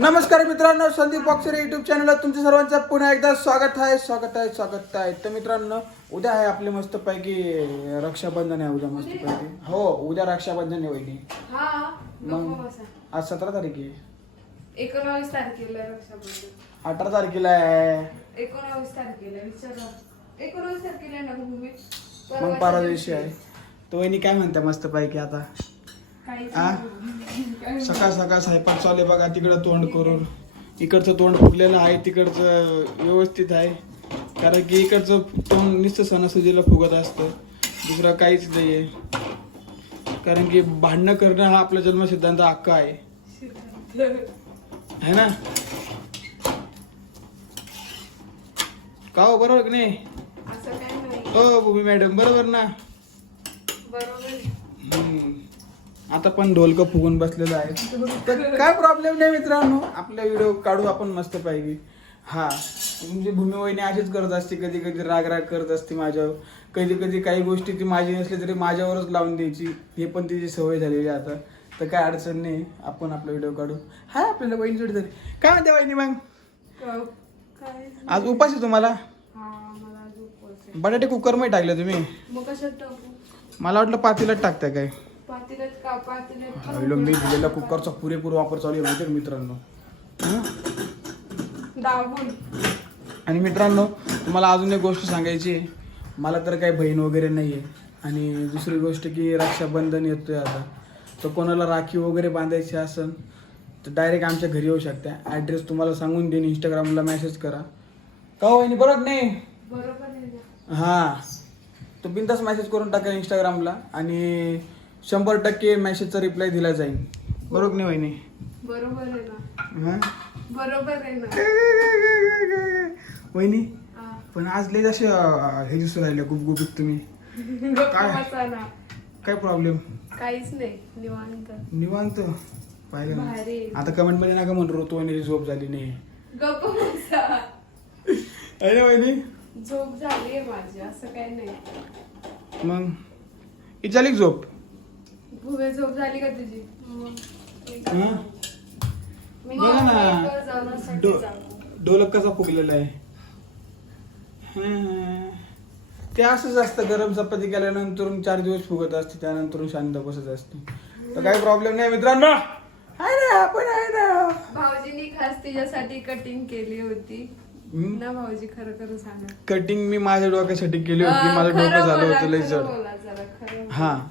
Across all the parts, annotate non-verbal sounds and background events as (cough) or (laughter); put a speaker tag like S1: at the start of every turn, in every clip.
S1: नमस्कार मित्रांनो Sandeep boxer YouTube चॅनलला तुमच्या सर्वांचं पुन्हा एकदा स्वागत आहे स्वागत आहे स्वागत आहे. तर मित्रांनो उद्या आहे आपले मस्त पैकी रक्षाबंधन आहे उद्या मस्त पैकी हो उद्या रक्षाबंधन आहे वहिनी.
S2: हा
S1: मग. आज सतरा तारीख आहे.
S2: एकोणावीस तारखेला रक्षाबंधन.
S1: अठरा तारखेला आहे.
S2: एकोणावीस तारखेला विचारा. एकोणावीस तारखेला आहे ना भूमी
S1: मग परवा दिवशी. आहे. तो वहिनी काय म्हणते मस्त पैकी आता. सकाळ सकाळ स्वयंपाक चालू आहे बघा तिकडं तोंड करून. इकडचं तोंड फुगलेलं आहे तिकडचं व्यवस्थित आहे. कारण की इकडचं तोंड नुसतं सणासुदीला फुगत असतं. दुसरं काहीच नाही आहे. कारण की भांडणं करणं हा आपला जन्मसिद्धांत हक्क आहे. है ना? का हो बरोबर की नाही? हो भूमी मॅडम बरोबर ना?
S2: बरोबर.
S1: आता पण ढोलक फुगून बसलेलं आहे. तर काय प्रॉब्लेम नाही मित्रांनो आपला व्हिडिओ काढू आपण मस्त पाहिजे हा म्हणजे भूमी वहिनी अशीच करत असते कधी कधी राग राग करत असते माझ्यावर. कधी कधी काही गोष्टी ती माझी नसली तरी माझ्यावरच लावून द्यायची. हे पण तिची सवय झालेली आहे आता. तर काय अडचण नाही आपण आपला व्हिडिओ काढू. हा आपल्याला वहिनी जोडी झाली. काय म्हणते वहिनी मग? आज उपास आहे तुम्हाला. बटाटे कुकरमध्ये टाकले तुम्ही. मला वाटलं पातीलाच टाकताय काय.
S2: पातेल्यात का पातेल्यात
S1: हॅलो मी दिलेल्या कुकरचा पुरेपूर वापर चालू आहे माहिती का मित्रांनो? हं?
S2: दाबून.
S1: आणि मित्रांनो तुम्हाला अजून एक गोष्ट सांगायची आहे. मला तर काही बहीण वगैरे नाही आहे. आणि दुसरी गोष्ट की रक्षाबंधन येतोय आता. तर कोणाला राखी वगैरे बांधायची असेल तर डायरेक्ट आमच्या घरी येऊ शकता. ॲड्रेस तुम्हाला सांगून देईन इंस्टाग्रामला मेसेज करा. का हो वहिनी बरोबर नाही?
S2: बरोबर आहे ना.
S1: हां. तो बिंदास मेसेज करून टाका इंस्टाग्रामला आणि शंभर टक्के मेसेजचा रिप्लाय दिला जाईल बरोबर नाही वहिनी?
S2: बरोबर आहे ना.
S1: हां?
S2: बरोबर आहे ना.
S1: वहिनी
S2: हा.
S1: पण आज लय असे अं, हे दिसून राहिले गुपगुपीत तुम्ही.
S2: गप्प
S1: काय?
S2: बसा ना.
S1: काय प्रॉब्लेम
S2: काहीच नाही निवांत.
S1: निवांत? पाहिलं ना. आता कमेंटमध्ये नका म्हणून ऋतू आणि झोप झाली नाही.
S2: गप्प बसा.
S1: आहे ना वहिनी?
S2: झोप झाली आहे माझी असं काही नाही.
S1: मग? ही झाली का झोप.
S2: भुवे झोप झाली का तुझी?
S1: हां?
S2: मी
S1: बघा ना. डो- कसा फुगलेला आहे. हां. ते असंच असतं गरम चपाती केल्यानंतर चार दिवस फुगत असते त्यानंतर शांत बसत असते. तर काही प्रॉब्लेम नाही मित्रांनो. आहे ना आपण आहे ना.
S2: भाऊजींनी खास तिच्यासाठी कटिंग केली होती. ना भाऊजी खरं खरं सांगा.
S1: कटिंग मी माझ्या डोक्यासाठी केली होती माझं डोकं झालं होतं लय जड. हा.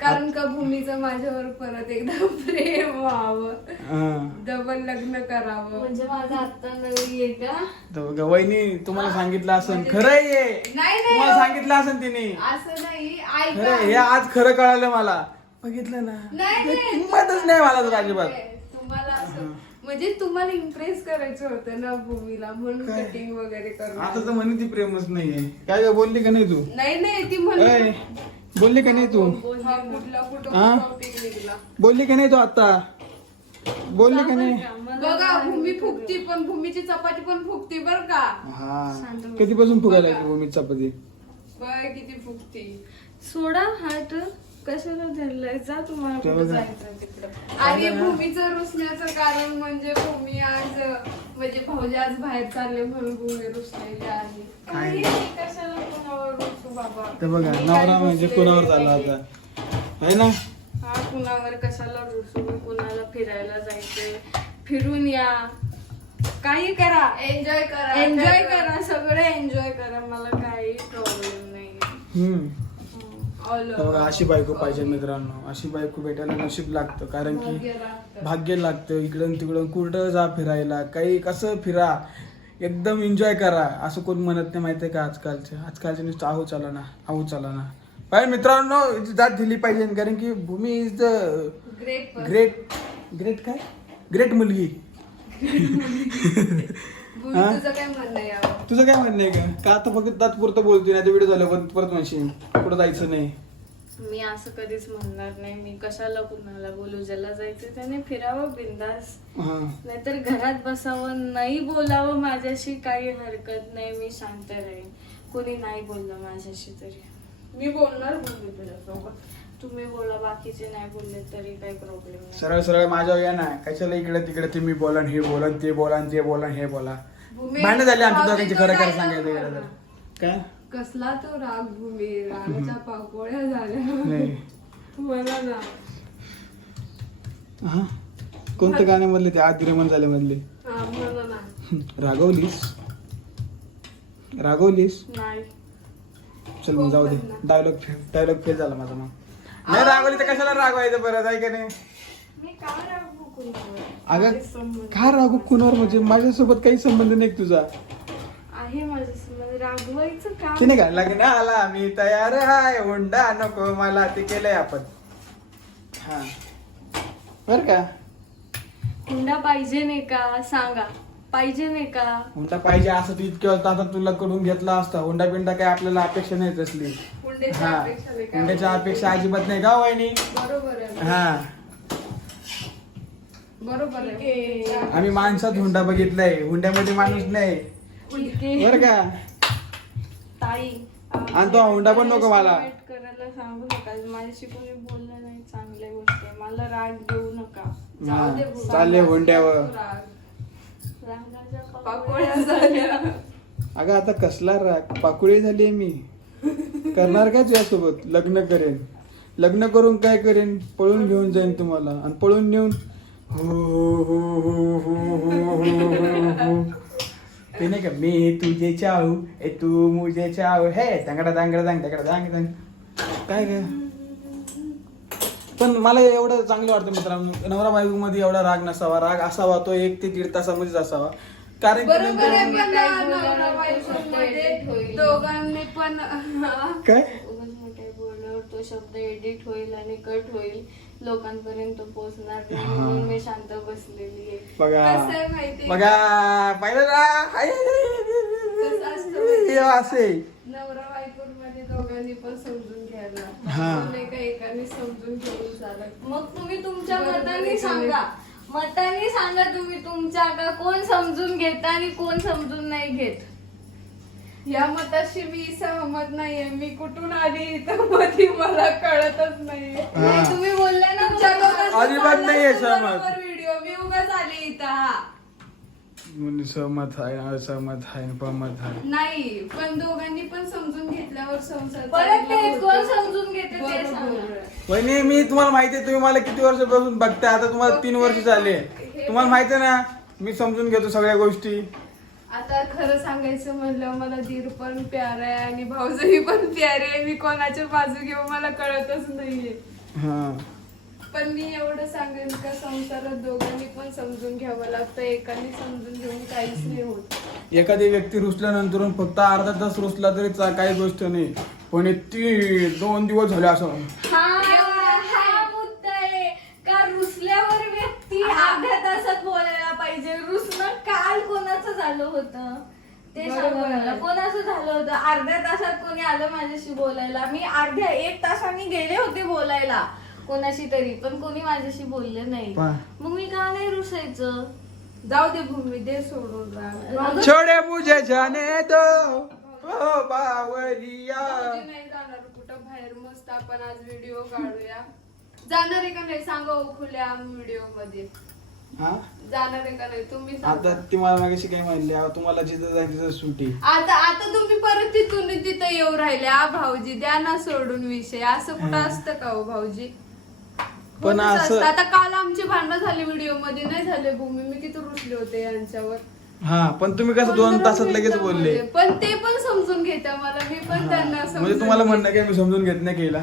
S2: कारण का भूमीचं माझ्यावर परत एकदा प्रेम व्हावं?
S1: हा.
S2: डबल लग्न करावं.
S3: म्हणजे माझा आत्ता नवी आहे का?
S1: तर बघा, वहिनी तुम्हाला सांगितलं असन. खरं आहे हे.
S2: म्हणजे नाही,
S1: तुम्हाला
S2: नाही.
S1: सांगितलं असन तिने.
S2: असं नाही.
S1: खरं आहे, हे
S2: ऐका
S1: आज खरं कळालं मला. बघितलं ना?
S2: नाही,
S1: हे
S2: नाही.
S1: किंमतच नाही मला तर अजिबात.
S2: तुम्हाला असं म्हणजे तुम्हाला इम्प्रेस करायचं होतं ना भूमीला म्हणून
S1: काय?
S2: कटिंग वगैरे करून.
S1: आता तर म्हणे ती प्रेमच नाहीये. काय बोलली का नाही तू?
S2: नाही नाही ती
S1: अय,
S2: म्हणली
S1: बोलली का नाही तू?
S2: हा
S1: बोलली का नाही तू आता? बोलली का नाही?
S2: बघा भूमी फुगती पण भूमीची चपाती पण फुगती बर का?
S1: हा. कधीपासून फुगायला लागली भूमी चपाती?
S2: बघ किती फुगती.
S3: सोडा हात. कशाला धरलाय? जा तुम्हाला कुठं. जायचं तिकडं.
S2: आणि भूमीचं रुसण्याचं कारण म्हणजे भूमी आज म्हणजे भाऊजी आज बाहेर चालले म्हणून भूमी रुसलेली आहे
S3: काही नाही, कशाला कोणावर रुसू बाबा
S1: तर बघा नवरा म्हणजे कुणावर झाला आता? आहे ना?
S3: हा कुणावर कशाला रुसू? कुणाला फिरायला जायचंय? फिरून या. काही करा.
S2: एन्जॉय करा
S3: एन्जॉय करा सगळे एन्जॉय करा. मला काही प्रॉब्लेम नाही.
S1: हम्म. तर बघा अशी बायको पाहिजे मित्रांनो. अशी बायको भेटायला नशीब लागतं कारण की
S2: भाग्य लागतं.
S1: भाग्य लागतं. इकडून तिकडून कुठं जा फिरायला? काही कसं फिरा? एकदम एन्जॉय करा. असं कोण म्हणत नाही माहिती आहे का आजकालचे? आजकालचे नुसतं आहो चला ना आहो चला ना पाहिजे मित्रांनो जात दिली पाहिजे कारण की Bhumi is the
S2: great
S1: great great काय? ग्रेट मुलगी. हा?
S2: तुझं काय म्हणणं आहे यावर?
S1: तुझं काय म्हणणं आहे का? का आता फक्त तात्पुरतं बोलतोय नाही व्हिडिओ झाल्यावर परत म्हणशील. कुठं जायचं नाही.
S3: मी असं कधीच म्हणणार नाही. मी कशाला कुणाला बोलू? ज्याला जायचं त्याने फिरावं बिंदास. नाहीतर घरात बसावं नाही बोलावं माझ्याशी काही हरकत नाही. मी शांत राहीन. कोणी नाही बोललं माझ्याशी तरी.
S2: मी बोलणार भूमी तुझ्यासोबत
S3: तुम्ही बोला बाकीचे नाही बोलले तरी काही प्रॉब्लेम नाही.
S1: सरळ सरळ माझ्यावर या ना. कशाला इकडे तिकडे तुम्ही बोला हे बोला ते बोला ते बोला हे बोला. भांडण झाले आमच्या दोघांची खरं खरं सांगायचं गेलं. तर काय?
S2: कसला तो राग भूमी रागाच्या पाकोळ्या झाल्या.
S1: नाही.
S2: मला ना.
S1: हा? कोणत्या गाण्यामधले ते? आदिरमन झाले मधले
S2: हा मला ना.
S1: रागवलीस? रागवलीस?
S3: नाही.
S1: चल मग जाऊ दे. डायलॉग डायलॉग फेल झाला माझा मग. नाही रागवली तर कशाला रागवायचं परत? आहे का नाही?
S3: मी का रागवू कुणावर?
S1: अगं का रागू कुणावर? म्हणजे माझ्यासोबत काही संबंध नाही तुझा?
S3: रागवायचं का
S1: तिने काय लग्नाला मी तयार आहे हुंडा नको मला ते केलंय आपण. हा. बर का?
S3: हुंडा पाहिजे नाही का? सांगा. पाहिजे नाही का?
S1: हुंडा पाहिजे असं तू इतके आता तुला कडून घेतला असता. हुंडा बिंडा काय आपल्याला अपेक्षा नाही तसली
S2: हुंड्याच्या
S1: हा.
S2: अपेक्षा नाही
S1: हुंड्याच्या अपेक्षा अजिबात नाही का वहिनी?
S2: बरोबर आहे.
S1: हा.
S2: बरोबर आहे.
S1: आम्ही माणसात हुंडा बघितलाय. हुंड्यामध्ये माणूस नाही. बर का?
S3: ताई
S1: आणि तो हुंडा पण नको मला.
S3: करायला सांगू नका माझ्याशी कोणी बोललं नाही चांगल्या गोष्टी आहे. मला राग देऊ नका
S2: जाऊ दे भूमी.
S1: चालले हुंड्यावर
S2: राग.
S3: रागाच्या
S2: पाकोळ्या झाल्या
S1: अगं आता कसला राग पाकुळी झाली मी करणार का तुझ्यासोबत लग्न करेन लग्न करून काय करेन पळून घेऊन जाईन तुम्हाला आणि पळून नेऊन हो हो हो हो हो हो हो हो ते नाही का मी तुझे चाहू ए तू मुझे चाहू. हे तांगडा तांगडा तांग तांगडा तांग तांग काय काय पण मला एवढं चांगलं वाटतं मित्रांनो. नवरा बायको मध्ये एवढा राग नसावा. राग असावा तो एक ते दीड तासामध्येच असावा. कारण की
S2: बरोबर आहे
S1: नंतर-
S2: पण
S3: काय
S2: नवरा बायकोमध्ये. दोघांनी पण
S3: तो शब्द एडिट होईल आणि कट होईल लोकांपर्यंत पोहोचणार नाही. म्हणून मी शांत बसलेली आहे.
S1: बघा.
S2: कसं आहे माहिती आहे
S1: बघा पाहिलं ना? हाय.
S2: कसं असतं माहिती
S1: हे असे.
S2: नवरा बायकोमध्ये दोघांनी पण समजून घ्यायला.
S1: हा.
S2: नाही का एकाने समजून घेऊन चालत.
S3: मग तुम्ही तुमच्या मताने. सांगा. मताने सांगा तुम्ही तुमच्या का कोण समजून घेत आणि कोण समजून नाही घेत?
S2: या मताशी मी सहमत नाहीये मी कुठून आली इथं मध्ये मला कळतच नाहीये
S1: हा.
S3: नाही तुम्ही बोलले ना
S2: तुमच्या
S1: अजिबात नाहीये सहमत.
S2: व्हिडिओ मी उगाच आली इथं हा.
S1: म्हणजे सहमत आहे असहमत आहे पमत आहे
S2: नाही पण दोघांनी पण समजून घेतल्यावर संसार
S3: परत
S2: चांगला
S3: ते
S2: होतो.
S3: कोण समजून घेते ते
S2: बरोबर.
S3: सांगा
S1: वहिनी मी तुम्हाला माहिती आहे तुम्ही मला किती वर्षापासून बघताय आता तुम्हाला तीन वर्ष झाले तुम्हाला माहिती आहे ना मी समजून घेतो सगळ्या गोष्टी
S2: आता खरं सांगायचं म्हणलं मला दीर पण प्यार आहे आणि भाऊजही पण प्यारे आहे. मी कोणाच्या बाजू घेऊ मला कळतच नाहीये.
S1: हा.
S2: पण मी एवढं सांगेन का संसारात दोघांनी पण समजून घ्यावं लागतं. एकाने समजून घेऊन काहीच नाही होत.
S1: एखादी व्यक्ती रुसल्यानंतर फक्त अर्धा तास रुसला तरी चा- काही गोष्ट नाही. पण ती दोन दिवस झाले असं.
S3: हा मुद्दा आहे का रुसल्यावर व्यक्ती अर्ध्या तासात बोलायला पाहिजे रुसणं काल कोणाचं झालं होतं. ते सांगा मला
S2: आहे.
S3: कोणाचं झालं होतं? अर्ध्या तासात कोणी आलं माझ्याशी बोलायला. मी अर्ध्या एक तासाने गेले होते बोलायला. कोणाशी तरी पण कोणी माझ्याशी बोलले नाही. मग मी का नाही रुसायचं?
S2: जाऊ दे भूमी दे सोडून
S3: अगं,
S1: छोडे मुझे जाने दो. ओ बावरिया.
S2: भाऊजी नाही जाणार कुठं बाहेर. मस्त आपण आज व्हिडिओ काढूया. जाणार आहे का नाही? सांगा हो खुल्या व्हिडिओमध्ये
S1: हा?
S2: जाणार आहे का नाही? तुम्ही
S1: आता
S2: सांगा.
S1: ती मला मागाशी काय म्हणली अहो, तुम्हाला जिथं जायचं तिथं सुटी
S2: आता आता तुम्ही परत तिथून तिथं येऊ राहिले. आ भाऊजी द्या ना सोडून विषय. असं कुठं
S1: हा.
S2: असतं का हो भाऊजी?
S1: पण
S2: होतच
S1: असं-
S2: असतं. आता काल आमची भांडणं झाली व्हिडिओमध्ये नाही झाले भूमी. मी किती रुसले होते यांच्यावर.
S1: हा पण तुम्ही कसं दोन तासात लगेच बोलले.
S2: पण ते पण समजून घेता मला. मी पण त्यांना
S1: हा.
S2: समजून
S1: म्हणजे तुम्हाला
S2: घेते.
S1: म्हणणं काय? मी समजून घेत नाही केला.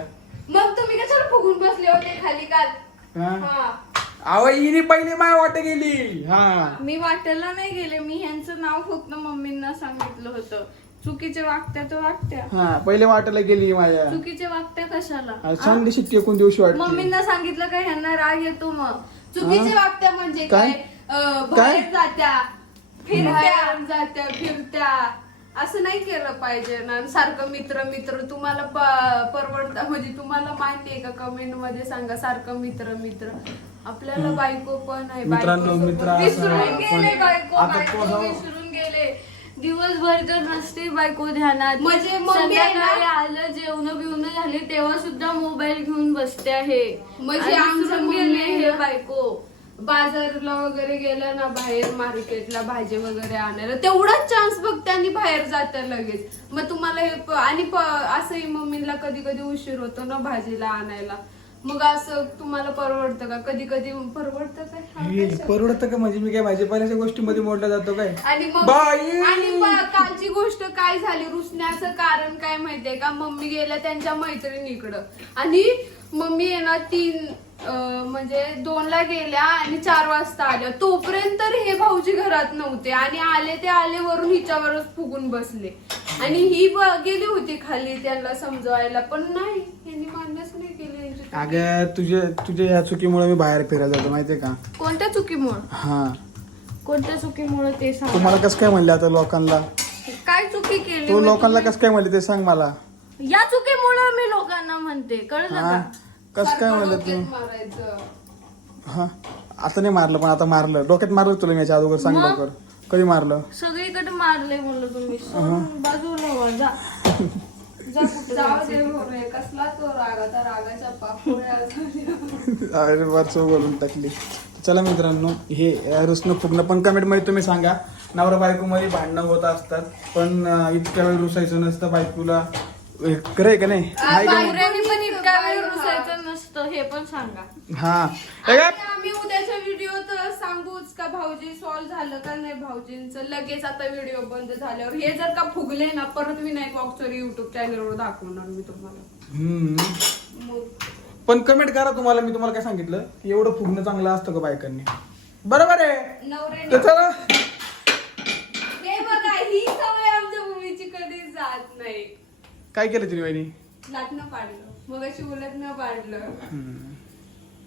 S2: मग तुम्ही कशाला फुगून बसले होते खाली काल?
S1: हा?
S2: हा.
S1: अहो हिने पहिले माय वाट गेली हा
S3: मी वाटायला नाही गेले मी ह्यांचं नाव फक्त मम्मींना सांगितलं होतं चुकीचे वागत्या तर वागत्या
S1: हा पहिले वाटायला गेली माझ्या
S3: चुकीचे वागत्या कशाला आ?
S1: संदेशी टेकून दिवशी वाटते
S3: मम्मींना सांगितलं का ह्यांना राग येतो मग
S2: चुकीचे? वागत्या म्हणजे
S1: काय?
S2: काय अं, बाहेर? जात्या
S3: फिरत्या.
S2: जात्या फिरत्या असं नाही केलं पाहिजे ना. सारखं मित्र मित्र तुम्हाला परवडतं. म्हणजे तुम्हाला माहिती आहे का कमेंटमध्ये सांगा सारखं मित्र मित्र. आपल्याला बायको पण आहे
S1: मित्रांनो,
S2: बायकोसोबत
S1: मित्र असं
S2: विसरून
S1: आपण-
S2: गेले बायको
S1: आता
S2: बायको विसरून गेले.
S3: दिवसभर तर नसते बायको ध्यानात
S2: म्हणजे मम्मी आहे ना-
S3: संध्याकाळी आलं जेवण बिवणं झाले तेव्हा सुद्धा मोबाईल घेऊन बसते आहे.
S2: म्हणजे
S3: आणि
S2: आमचं
S3: विसरून
S2: मम्मी
S3: गेले
S2: आहे
S3: हे
S2: ना-
S3: बायको.
S2: बाजारला वगैरे गेला ना बाहेर मार्केटला भाजी वगैरे आणायला तेवढाच चान्स बघ त्यांनी बाहेर जाते लगेच. मग तुम्हाला हे प- आणि प- असंही मम्मीला कधी कधी उशीर होतो ना भाजीला आणायला. मग असं तुम्हाला परवडतं का? कधी कधी परवडतं काय हा,
S1: हे परवडतं का म्हणजे मी काय भाजीपाल्याच्या गोष्टीमध्ये मोडला जातो काय?
S2: आणि मग
S1: बाई!
S2: आणि कालची गोष्ट काय झाली? रुसण्याचं कारण काय माहितीये का? मम्मी गेल्या त्यांच्या मैत्रिणीकडं. आणि मम्मी आहे ना तीन अं, म्हणजे दोनला गेल्या आणि चार वाजता आल्या. तोपर्यंत तर हे भाऊजी घरात नव्हते. आणि आले ते आले वरून हिच्यावरच फुगून बसले. आणि ही ब- गेली होती खाली त्यांना समजवायला पण नाही. यांनी मान्यच नाही.
S1: अगं तुझे तुझ्या ह्या चुकीमुळे मी बाहेर फिरायला जातो माहितीये का?
S3: कोणत्या चुकीमुळे?
S1: हा.
S3: कोणत्या चुकीमुळे ते सांग.
S1: तुम्हाला कसं काय म्हणले आता लोकांना?
S3: काय चुकी केली
S1: तू
S3: म्हणजे?
S1: लोकांना? कसं काय म्हणले ते सांग मला.
S3: या चुकीमुळे मी लोकांना म्हणते कळलं
S1: हा.
S3: का?
S1: कसं काय म्हणलं तू?
S2: मारायचं.
S1: हा. आता नाही मारलं पण आता मारलं. डोक्यात मारलं तुला मी याच्या अगोदर सांग? लवकर. कधी मारलं?
S3: सगळीकडे मारले म्हणलं तुम्ही. सोडून बाजूला वळ, जा. (laughs)
S1: अरे वरच बोलून टाकली. चला मित्रांनो हे रुसणं फुगणं. पण कमेंटमध्ये तुम्ही सांगा. नवरा बायको मध्ये भांडणं होत असतात पण इतक्या वेळ रुसायचं नसतं बायकोला. खरं आहे का नाही?
S3: नवऱ्याने नसतं हे पण सांगा.
S1: हा. हे काय?
S2: आणि आम्ही उद्याच्या व्हिडिओत सांगूच का भाऊजी सॉल्व झालं का नाही भाऊजींचं? लगेच आता व्हिडिओ बंद झाल्यावर. हे जर का फुगले ना परत विनायक वॉक्सर युट्यूब चॅनलवर दाखवणार मी तुम्हाला.
S1: हम्म.
S2: मग
S1: पण कमेंट करा तुम्हाला मी तुम्हाला काय सांगितलं? की एवढं फुगणं चांगलं असतं का बायकांनी? बरोबर आहे?
S2: नवरे
S1: तर चला.
S2: हे बघा ही सवय आमच्या भूमीची कधी जात नाही.
S1: काय केलं तिने वहिनी?
S2: लाटणं पाडलं. मग अशी उलटणं पाडलं.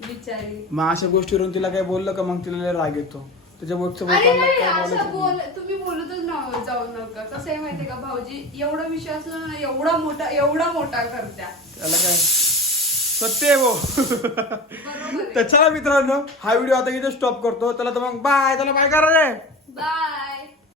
S2: बिचारी.
S1: मग अशा गोष्टीवरून तिला काय बोललं का? मग तिला लय राग येतो. त्याच्या गोष्ट
S2: अरे नाही असं बोल तुम्ही बोलतच न जाऊ नका. कसं आहे माहितीये का भाऊजी? एवढा विषय असला ना एवढा मोठा एवढा मोठा करत्या.
S1: त्याला काय? सत्य आहे भाऊ. तर चला मित्रांनो हा व्हिडिओ आता इथे स्टॉप करतो. त्याला तर मग बाय त्याला बाय करा रे.
S2: बाय